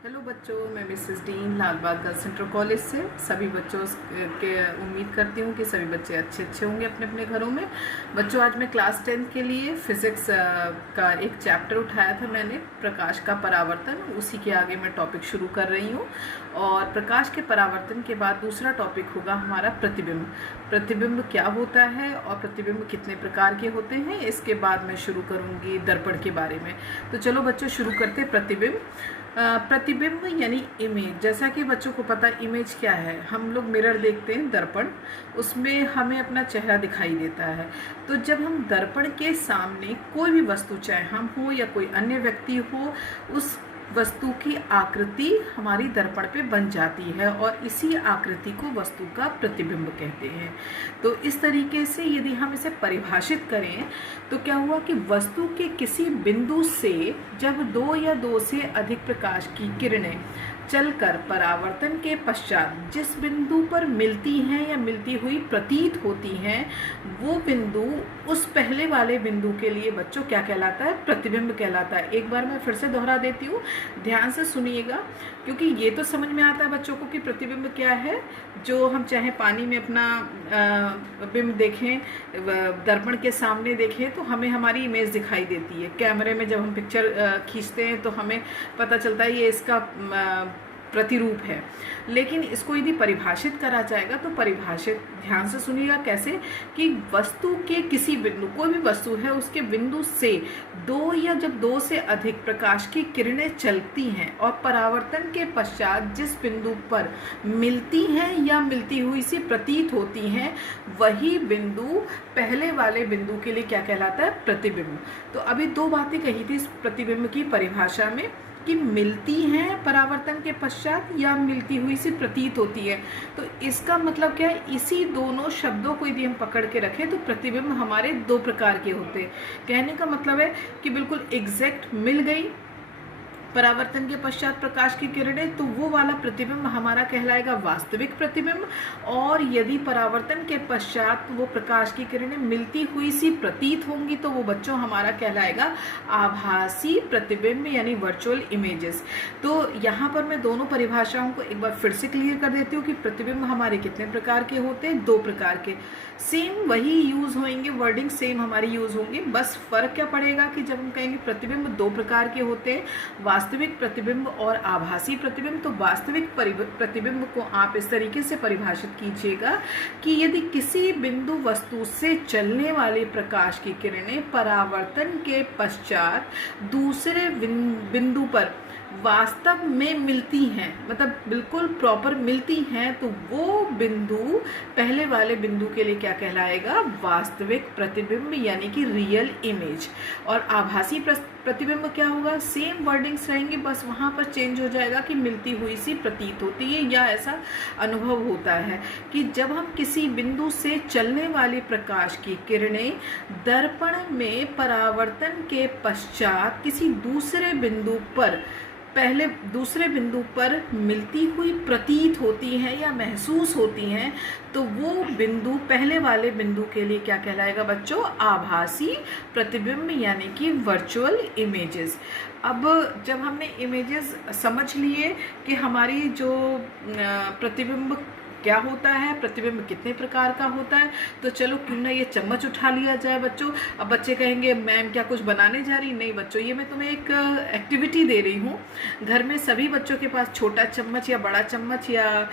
Hello बच्चों, मैं Mrs Dean Lalbagh girls inter college से सभी बच्चों के उम्मीद करती हूँ कि सभी बच्चे अच्छे होंगे अपने अपने घरों में। बच्चों, आज मैं क्लास 10th के लिए फिज़िक्स का एक चैप्टर उठाया था मैंने, प्रकाश का परावर्तन। उसी के आगे मैं टॉपिक शुरू कर रही हूँ। और प्रकाश के परावर्तन के बाद दूसरा टॉपिक होगा हमारा प्रतिबिंब। प्रतिबिंब क्या होता है और प्रतिबिंब कितने प्रकार के होते हैं, इसके बाद मैं शुरू करूँगी दर्पण के बारे में। तो चलो बच्चों, शुरू करते हैं। प्रतिबिंब प्रतिबिंब यानी इमेज। जैसा कि बच्चों को पता, इमेज क्या है, हम लोग मिरर देखते हैं, दर्पण, उसमें हमें अपना चेहरा दिखाई देता है। तो जब हम दर्पण के सामने कोई भी वस्तु, चाहे हम हो या कोई अन्य व्यक्ति हो, उस वस्तु की आकृति हमारी दर्पण पे बन जाती है और इसी आकृति को वस्तु का प्रतिबिंब कहते हैं। तो इस तरीके से यदि हम इसे परिभाषित करें तो क्या हुआ कि वस्तु के किसी बिंदु से जब दो या दो से अधिक प्रकाश की किरणें चलकर परावर्तन के पश्चात जिस बिंदु पर मिलती हैं या मिलती हुई प्रतीत होती हैं, वो बिंदु उस पहले वाले बिंदु के लिए बच्चों क्या कहलाता है? प्रतिबिंब कहलाता है। एक बार मैं फिर से दोहरा देती हूँ, ध्यान से सुनिएगा, क्योंकि ये तो समझ में आता है बच्चों को कि प्रतिबिंब क्या है। जो हम चाहे पानी में अपना बिंब देखें, दर्पण के सामने देखें, तो हमें हमारी इमेज दिखाई देती है। कैमरे में जब हम पिक्चर खींचते हैं तो हमें पता चलता है ये इसका प्रतिरूप है। लेकिन इसको यदि परिभाषित करा जाएगा तो परिभाषित, ध्यान से सुनिएगा कैसे, कि वस्तु के किसी बिंदु, कोई भी वस्तु है उसके बिंदु से दो या जब दो से अधिक प्रकाश की किरणें चलती हैं और परावर्तन के पश्चात जिस बिंदु पर मिलती हैं या मिलती हुई सी प्रतीत होती हैं, वही बिंदु पहले वाले बिंदु के लिए क्या कहलाता है? प्रतिबिंब। तो अभी दो बातें कही थी इस प्रतिबिंब की परिभाषा में, कि मिलती हैं परावर्तन के पश्चात या मिलती हुई सी प्रतीत होती है। तो इसका मतलब क्या है? इसी दोनों शब्दों को यदि हम पकड़ के रखें तो प्रतिबिंब हमारे दो प्रकार के होते हैं। कहने का मतलब है कि बिल्कुल एग्जैक्ट मिल गई परावर्तन के पश्चात प्रकाश की किरणें, तो वो वाला प्रतिबिंब हमारा कहलाएगा वास्तविक प्रतिबिंब। और यदि परावर्तन के पश्चात वो प्रकाश की किरणें मिलती हुई सी प्रतीत होंगी तो वो बच्चों हमारा कहलाएगा आभासी प्रतिबिंब यानी वर्चुअल इमेजेस। तो यहाँ पर मैं दोनों परिभाषाओं को एक बार फिर से क्लियर कर देती हूँ कि प्रतिबिंब हमारे कितने प्रकार के होते हैं? दो प्रकार के। सेम वही यूज होंगे, वर्डिंग सेम हमारी यूज होंगे, बस फर्क क्या पड़ेगा कि जब हम कहेंगे प्रतिबिंब दो प्रकार के होते हैं, वास्तविक प्रतिबिंब और आभासी प्रतिबिंब। तो वास्तविक प्रतिबिंब को आप इस तरीके से परिभाषित कीजिएगा कि यदि किसी बिंदु वस्तु से चलने वाले प्रकाश की किरणें परावर्तन के पश्चात दूसरे बिंदु पर वास्तव में मिलती हैं, मतलब बिल्कुल प्रॉपर मिलती हैं, तो वो बिंदु पहले वाले बिंदु के लिए क्या कहलाएगा? वास्तविक प्रतिबिंब यानी कि रियल इमेज। और आभासी प्रतिबिंब क्या होगा? सेम वर्डिंग्स रहेंगे, बस वहाँ पर चेंज हो जाएगा कि मिलती हुई सी प्रतीत होती है, या ऐसा अनुभव होता है कि जब हम किसी बिंदु से चलने वाली प्रकाश की किरणें दर्पण में परावर्तन के पश्चात किसी दूसरे बिंदु पर पहले दूसरे बिंदु पर मिलती हुई प्रतीत होती हैं या महसूस होती हैं, तो वो बिंदु पहले वाले बिंदु के लिए क्या कहलाएगा बच्चों? आभासी प्रतिबिंब यानी कि वर्चुअल इमेजेस। अब जब हमने इमेजेस समझ लिए कि हमारी जो प्रतिबिंब क्या होता है, प्रतिबिंब कितने प्रकार का होता है, तो चलो क्यों ना ये चम्मच उठा लिया जाए बच्चों। अब बच्चे कहेंगे मैम क्या कुछ बनाने जा रही? नहीं बच्चों, ये मैं तुम्हें एक एक्टिविटी दे रही हूँ। घर में सभी बच्चों के पास छोटा चम्मच या बड़ा चम्मच या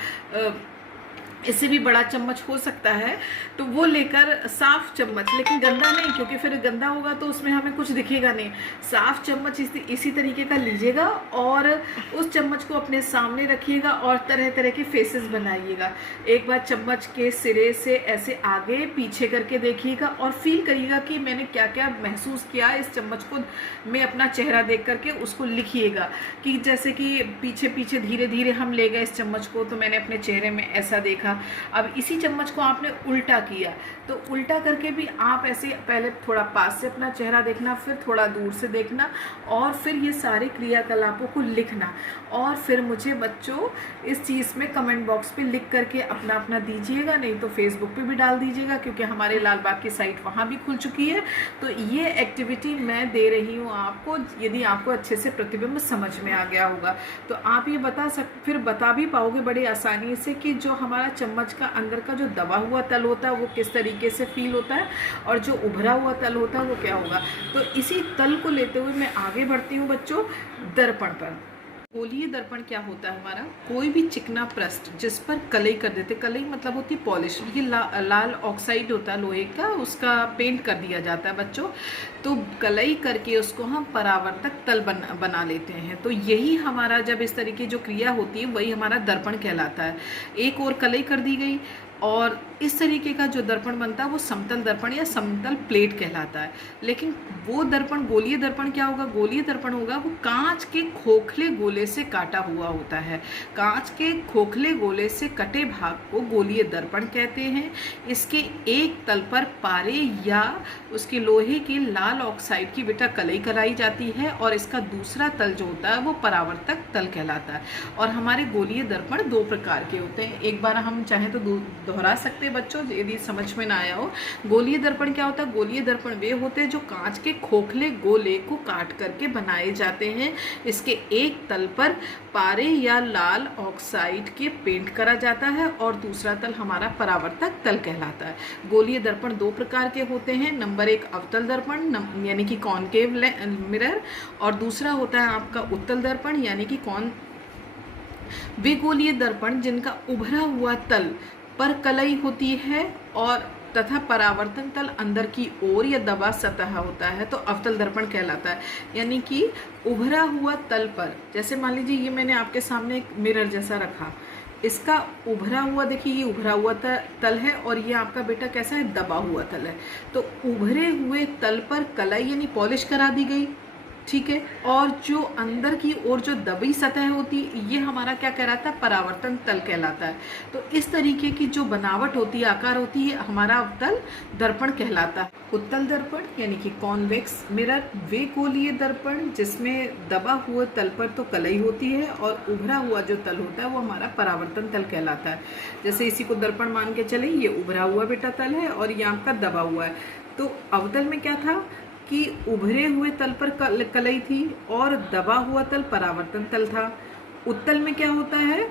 इससे भी बड़ा चम्मच हो सकता है, तो वो लेकर, साफ चम्मच, लेकिन गंदा नहीं, क्योंकि फिर गंदा होगा तो उसमें हमें कुछ दिखेगा नहीं। साफ चम्मच इसी तरीके का लीजिएगा और उस चम्मच को अपने सामने रखिएगा और तरह तरह के फेसेस बनाइएगा। एक बार चम्मच के सिरे से ऐसे आगे पीछे करके देखिएगा और फील करिएगा कि मैंने क्या क्या महसूस किया इस चम्मच को। मैं अपना चेहरा देख करके उसको लिखिएगा कि जैसे कि पीछे पीछे धीरे धीरे हम ले गए इस चम्मच को, तो मैंने अपने चेहरे में ऐसा देखा। था। अब इसी चम्मच को आपने उल्टा किया, तो उल्टा करके भी आप ऐसे पहले थोड़ा पास से अपना चेहरा देखना, फिर थोड़ा दूर से देखना, और फिर ये सारे क्रियाकलापों को लिखना, और फिर मुझे बच्चों इस चीज़ में कमेंट बॉक्स पे लिख करके अपना अपना दीजिएगा, नहीं तो फेसबुक पे भी डाल दीजिएगा, क्योंकि हमारे लाल बाग की साइट वहाँ भी खुल चुकी है। तो ये एक्टिविटी मैं दे रही हूँ आपको, यदि आपको अच्छे से प्रतिबिंब समझ में आ गया होगा तो आप ये फिर बता भी पाओगे बड़ी आसानी से कि जो हमारा चम्मच का अंदर का जो दबा हुआ तल होता है वो किस तरीके से फील होता है, और जो उभरा हुआ तल होता है वो क्या होगा। तो इसी तल को लेते हुए मैं आगे बढ़ती हूँ बच्चों दर्पण पर। गोलीय दर्पण क्या होता है हमारा, कोई भी चिकना पृष्ठ जिस पर कलई कर देते, कलई मतलब होती है पॉलिश, ये लाल ऑक्साइड होता है लोहे का, उसका पेंट कर दिया जाता है बच्चों। तो कलई करके उसको हम परावर्तक तल बना लेते हैं। तो यही हमारा जब इस तरीके जो क्रिया होती है वही हमारा दर्पण कहलाता है। एक और कलई कर दी गई और इस तरीके का जो दर्पण बनता है वो समतल दर्पण या समतल प्लेट कहलाता है। लेकिन वो दर्पण, गोलीय दर्पण क्या होगा, गोलीय दर्पण होगा वो कांच के खोखले गोले से काटा हुआ होता है। कांच के खोखले गोले से कटे भाग को गोलीय दर्पण कहते हैं। इसके एक तल पर पारे या उसके लोहे की लाल ऑक्साइड की बेटा कलई कराई जाती है, और इसका दूसरा तल जो होता है वो परावर्तक तल कहलाता है। और हमारे गोलीय दर्पण दो प्रकार के होते हैं, एक बार हम चाहे तो दोहरा सकते हैं बच्चों यदि समझ में ना आया हो। गोलीय दर्पण क्या होता है, गोलीय दर्पण वे होते हैं जो कांच के खोखले गोले को काट करके बनाए जाते हैं। इसके एक तल पर पारे या लाल ऑक्साइड के पेंट करा जाता है, और दूसरा तल हमारा परावर्तक तल कहलाता है। गोलीय दर्पण दो प्रकार के होते हैं, नंबर एक अवतल दर्पण यानी कि कॉनकेव मिरर, और दूसरा होता है आपका उत्तल दर्पण यानी कि वे गोलीय दर्पण जिनका उभरा हुआ तल पर कलई होती है और तथा परावर्तन तल अंदर की ओर या दबा सतह होता है, तो अवतल दर्पण कहलाता है। यानी कि उभरा हुआ तल पर, जैसे मान लीजिए ये मैंने आपके सामने एक मिरर जैसा रखा, इसका उभरा हुआ, देखिए ये उभरा हुआ तल है, और ये आपका बेटा कैसा है, दबा हुआ तल है। तो उभरे हुए तल पर कलई यानी पॉलिश करा दी गई, ठीक है, और जो अंदर की ओर जो दबी सतह होती है ये हमारा क्या कहलाता है, परावर्तन तल कहलाता है। तो इस तरीके की जो बनावट होती है, आकार होती है, हमारा अवतल दर्पण कहलाता है। उत्तल दर्पण यानी कि कॉन्वेक्स मिरर वे गोलीय दर्पण जिसमें दबा हुए तल पर तो कलई होती है और उभरा हुआ जो तल होता है वो हमारा परावर्तन तल कहलाता है। जैसे इसी को दर्पण मान के चले, ये उभरा हुआ बेटा तल है और ये आपका दबा हुआ है। तो अवतल में क्या था कि उभरे हुए तल पर कलई थी और दबा हुआ तल परावर्तन तल था। उत्तल में क्या होता है,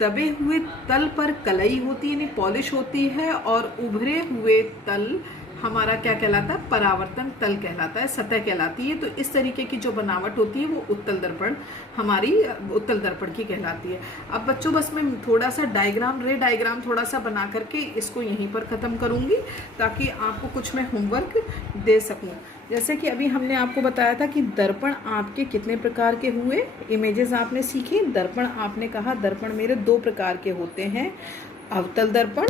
दबे हुए तल पर कलई होती है यानी पॉलिश होती है, और उभरे हुए तल हमारा क्या कहलाता है, परावर्तन तल कहलाता है, सतह कहलाती है। तो इस तरीके की जो बनावट होती है वो उत्तल दर्पण हमारी उत्तल दर्पण की कहलाती है। अब बच्चों बस मैं थोड़ा सा रे डायग्राम थोड़ा सा बना करके इसको यहीं पर ख़त्म करूँगी ताकि आपको कुछ मैं होमवर्क दे सकूँ। जैसे कि अभी हमने आपको बताया था कि दर्पण आपके कितने प्रकार के हुए, इमेजेस आपने सीखी। दर्पण आपने कहा दर्पण मेरे दो प्रकार के होते हैं, अवतल दर्पण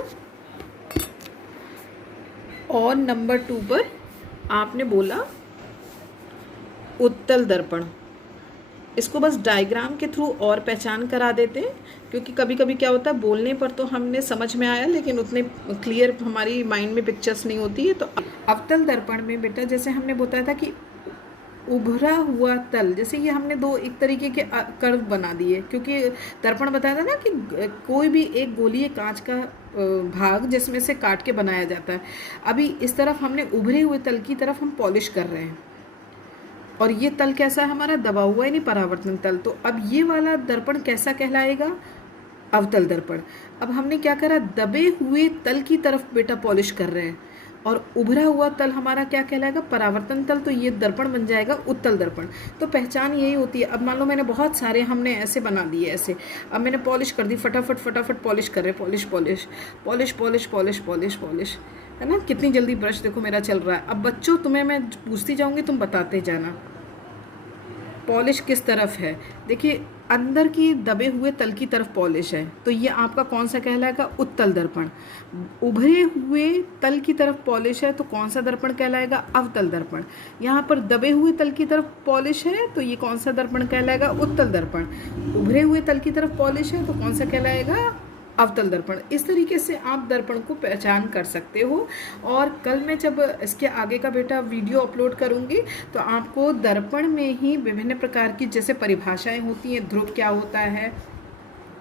और नंबर 2 पर आपने बोला उत्तल दर्पण। इसको बस डायग्राम के थ्रू और पहचान करा देते हैं, क्योंकि कभी कभी क्या होता है बोलने पर तो हमने समझ में आया लेकिन उतने क्लियर हमारी माइंड में पिक्चर्स नहीं होती है। तो अवतल दर्पण में बेटा जैसे हमने बताया था कि उभरा हुआ तल, जैसे ये हमने दो एक तरीके के कर्व बना दिए, क्योंकि दर्पण बताया था ना कि कोई भी एक गोलीय कांच का भाग जिसमें से काट के बनाया जाता है। अभी इस तरफ हमने उभरे हुए तल की तरफ हम पॉलिश कर रहे हैं, और ये तल कैसा है हमारा, दबा हुआ है नहीं परावर्तन तल। तो अब ये वाला दर्पण कैसा कहलाएगा, अवतल दर्पण। अब हमने क्या करा, दबे हुए तल की तरफ बेटा पॉलिश कर रहे हैं, और उभरा हुआ तल हमारा क्या कहलाएगा, परावर्तन तल। तो ये दर्पण बन जाएगा उत्तल दर्पण। तो पहचान यही होती है। अब मान लो मैंने बहुत सारे हमने ऐसे बना दिए, ऐसे अब मैंने पॉलिश कर दी, फटाफट पॉलिश कर रहे, polish polish polish polish polish polish polish, है ना, कितनी जल्दी ब्रश देखो मेरा चल रहा है। अब बच्चों तुम्हें मैं पूछती जाऊंगी, तुम बताते जाना पॉलिश किस तरफ है। देखिए अंदर की दबे हुए तल की तरफ पॉलिश है, तो ये आपका कौन सा कहलाएगा, उत्तल दर्पण। उभरे हुए तल की तरफ पॉलिश है तो कौन सा दर्पण कहलाएगा, अवतल दर्पण। यहाँ पर दबे हुए तल की तरफ पॉलिश है तो ये कौन सा दर्पण कहलाएगा, उत्तल दर्पण। उभरे हुए तल की तरफ पॉलिश है तो कौन सा कहलाएगा, अवतल दर्पण। इस तरीके से आप दर्पण को पहचान कर सकते हो। और कल मैं जब इसके आगे का बेटा वीडियो अपलोड करूँगी तो आपको दर्पण में ही विभिन्न प्रकार की जैसे परिभाषाएं होती हैं, ध्रुव क्या होता है,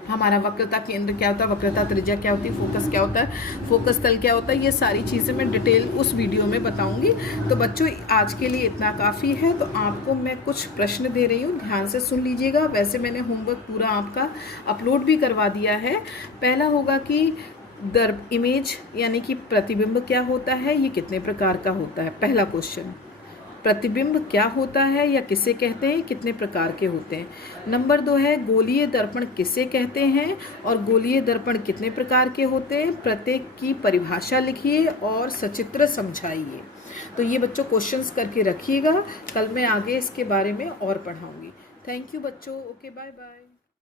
हमारा वक्रता केंद्र क्या होता है, वक्रता त्रिज्या क्या होती है, फोकस क्या होता है, फोकस तल क्या होता है, ये सारी चीज़ें मैं डिटेल उस वीडियो में बताऊंगी। तो बच्चों आज के लिए इतना काफ़ी है। तो आपको मैं कुछ प्रश्न दे रही हूँ, ध्यान से सुन लीजिएगा। वैसे मैंने होमवर्क पूरा आपका अपलोड भी करवा दिया है। पहला होगा कि इमेज यानी कि प्रतिबिंब क्या होता है, ये कितने प्रकार का होता है। पहला क्वेश्चन, प्रतिबिंब क्या होता है या किसे कहते हैं, कितने प्रकार के होते हैं। नंबर 2 है गोलीय दर्पण किसे कहते हैं और गोलीय दर्पण कितने प्रकार के होते हैं, प्रत्येक की परिभाषा लिखिए और सचित्र समझाइए। तो ये बच्चों क्वेश्चंस करके रखिएगा, कल मैं आगे इसके बारे में और पढ़ाऊंगी। थैंक यू बच्चों, ओके बाय बाय।